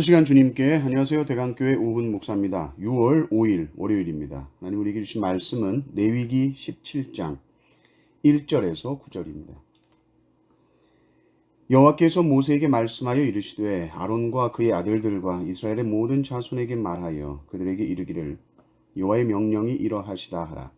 실시간 주님께 안녕하세요. 대강교회 오훈 목사입니다. 6월 5일 월요일입니다. 하나님 우리에게 주신 말씀은 레위기 17장 1절에서 9절입니다. 여호와께서 모세에게 말씀하여 이르시되 아론과 그의 아들들과 이스라엘의 모든 자손에게 말하여 그들에게 이르기를 여호와의 명령이 이러하시다 하라.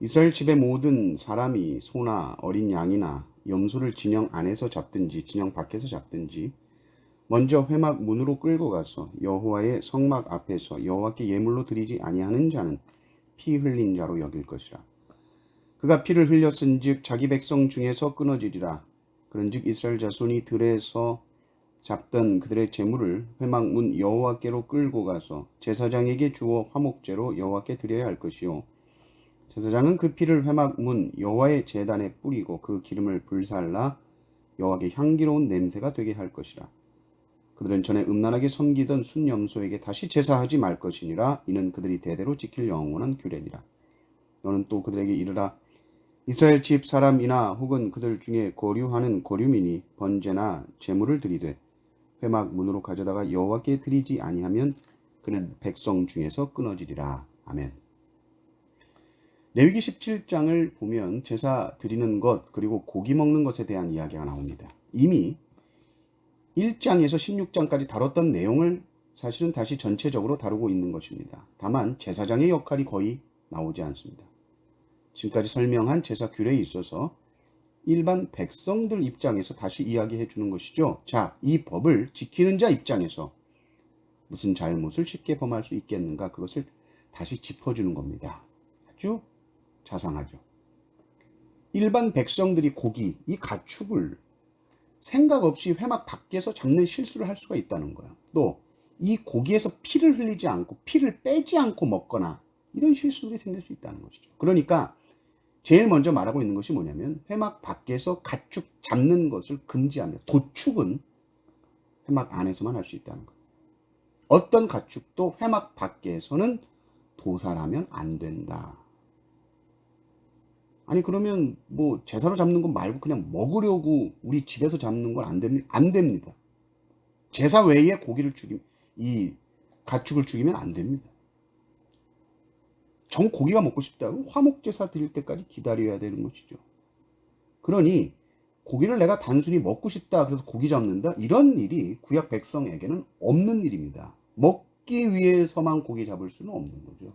이스라엘 집의 모든 사람이 소나 어린 양이나 염소를 진영 안에서 잡든지 진영 밖에서 잡든지 먼저 회막 문으로 끌고 가서 여호와의 성막 앞에서 여호와께 예물로 드리지 아니하는 자는 피 흘린 자로 여길 것이라. 그가 피를 흘렸은즉 자기 백성 중에서 끊어지리라. 그런즉 이스라엘 자손이 들에서 잡던 그들의 재물을 회막 문 여호와께로 끌고 가서 제사장에게 주어 화목제로 여호와께 드려야 할 것이요. 제사장은 그 피를 회막 문 여호와의 제단에 뿌리고 그 기름을 불살라 여호와께 향기로운 냄새가 되게 할 것이라. 그들은 전에 음란하게 섬기던 순염소에게 다시 제사하지 말 것이니라. 이는 그들이 대대로 지킬 영원한 규례니라. 너는 또 그들에게 이르라. 이스라엘 집 사람이나 혹은 그들 중에 거류하는 거류민이 번제나 제물을 드리되 회막 문으로 가져다가 여호와께 드리지 아니하면 그는 백성 중에서 끊어지리라. 아멘. 레위기 17장을 보면 제사 드리는 것 그리고 고기 먹는 것에 대한 이야기가 나옵니다. 이미 1장에서 16장까지 다뤘던 내용을 사실은 다시 전체적으로 다루고 있는 것입니다. 다만 제사장의 역할이 거의 나오지 않습니다. 지금까지 설명한 제사 규례에 있어서 일반 백성들 입장에서 다시 이야기해 주는 것이죠. 자, 이 법을 지키는 자 입장에서 무슨 잘못을 쉽게 범할 수 있겠는가 그것을 다시 짚어주는 겁니다. 아주 자상하죠. 일반 백성들이 고기, 이 가축을 생각 없이 회막 밖에서 잡는 실수를 할 수가 있다는 거야. 또 이 고기에서 피를 흘리지 않고 피를 빼지 않고 먹거나 이런 실수들이 생길 수 있다는 것이죠. 그러니까 제일 먼저 말하고 있는 것이 뭐냐면 회막 밖에서 가축 잡는 것을 금지합니다. 도축은 회막 안에서만 할 수 있다는 거예요. 어떤 가축도 회막 밖에서는 도살하면 안 된다. 아니 그러면 뭐 제사로 잡는 건 말고 그냥 먹으려고 우리 집에서 잡는 건 안 됩니다. 안 됩니다. 제사 외에 고기를 죽임 이 가축을 죽이면 안 됩니다. 정 고기가 먹고 싶다고 화목 제사 드릴 때까지 기다려야 되는 것이죠. 그러니 고기를 내가 단순히 먹고 싶다 그래서 고기 잡는다 이런 일이 구약 백성에게는 없는 일입니다. 먹기 위해서만 고기 잡을 수는 없는 거죠.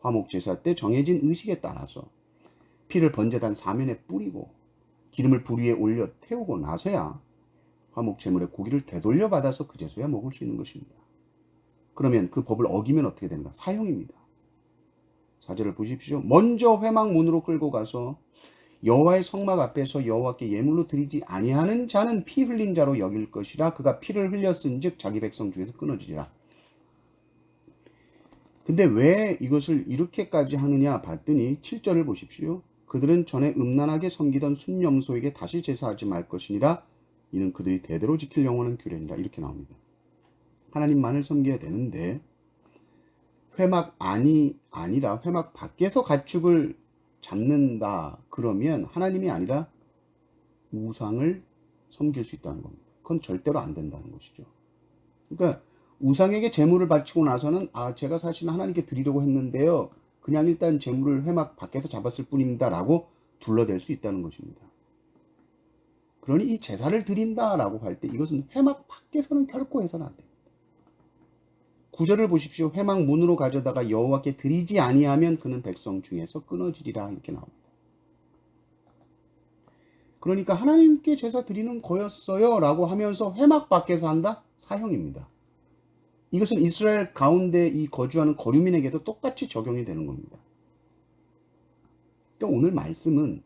화목 제사 때 정해진 의식에 따라서 피를 번제단 사면에 뿌리고 기름을 불 위에 올려 태우고 나서야 화목 제물의 고기를 되돌려 받아서 그제서야 먹을 수 있는 것입니다. 그러면 그 법을 어기면 어떻게 되는가? 사형입니다. 사절을 보십시오. 먼저 회막 문으로 끌고 가서 여호와의 성막 앞에서 여호와께 예물로 드리지 아니하는 자는 피 흘린 자로 여길 것이라 그가 피를 흘렸은즉 자기 백성 중에서 끊어지리라. 근데 왜 이것을 이렇게까지 하느냐 봤더니 7절을 보십시오. 그들은 전에 음란하게 섬기던 순염소에게 다시 제사하지 말 것이니라 이는 그들이 대대로 지킬 영원한 규례니라 이렇게 나옵니다. 하나님만을 섬겨야 되는데 회막 안이 아니라 회막 밖에서 가축을 잡는다 그러면 하나님이 아니라 우상을 섬길 수 있다는 겁니다. 그건 절대로 안 된다는 것이죠. 그러니까 우상에게 제물을 바치고 나서는 아 제가 사실 하나님께 드리려고 했는데요. 그냥 일단 재물을 회막 밖에서 잡았을 뿐입니다라고 둘러댈 수 있다는 것입니다. 그러니 이 제사를 드린다라고 할 때 이것은 회막 밖에서는 결코 해서는 안 됩니다. 구절을 보십시오. 회막 문으로 가져다가 여호와께 드리지 아니하면 그는 백성 중에서 끊어지리라 이렇게 나옵니다. 그러니까 하나님께 제사 드리는 거였어요라고 하면서 회막 밖에서 한다 사형입니다. 이것은 이스라엘 가운데 이 거주하는 거류민에게도 똑같이 적용이 되는 겁니다. 그러니까 오늘 말씀은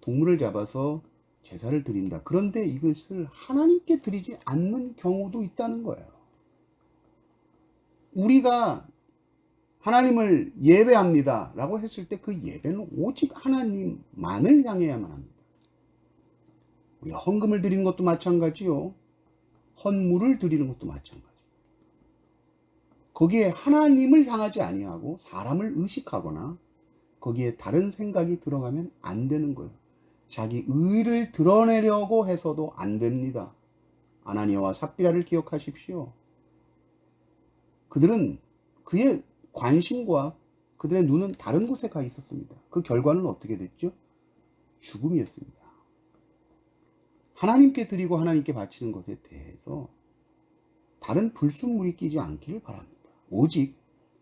동물을 잡아서 제사를 드린다. 그런데 이것을 하나님께 드리지 않는 경우도 있다는 거예요. 우리가 하나님을 예배합니다. 라고 했을 때 그 예배는 오직 하나님만을 향해야만 합니다. 우리가 헌금을 드리는 것도 마찬가지요. 헌물을 드리는 것도 마찬가지. 거기에 하나님을 향하지 아니하고 사람을 의식하거나 거기에 다른 생각이 들어가면 안 되는 거예요. 자기 의를 드러내려고 해서도 안 됩니다. 아나니아와 삽비라를 기억하십시오. 그들은 그의 관심과 그들의 눈은 다른 곳에 가 있었습니다. 그 결과는 어떻게 됐죠? 죽음이었습니다. 하나님께 드리고 하나님께 바치는 것에 대해서 다른 불순물이 끼지 않기를 바랍니다. 오직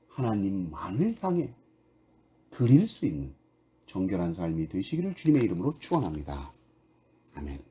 하나님만을 향해 드릴 수 있는 정결한 삶이 되시기를 주님의 이름으로 축원합니다. 아멘.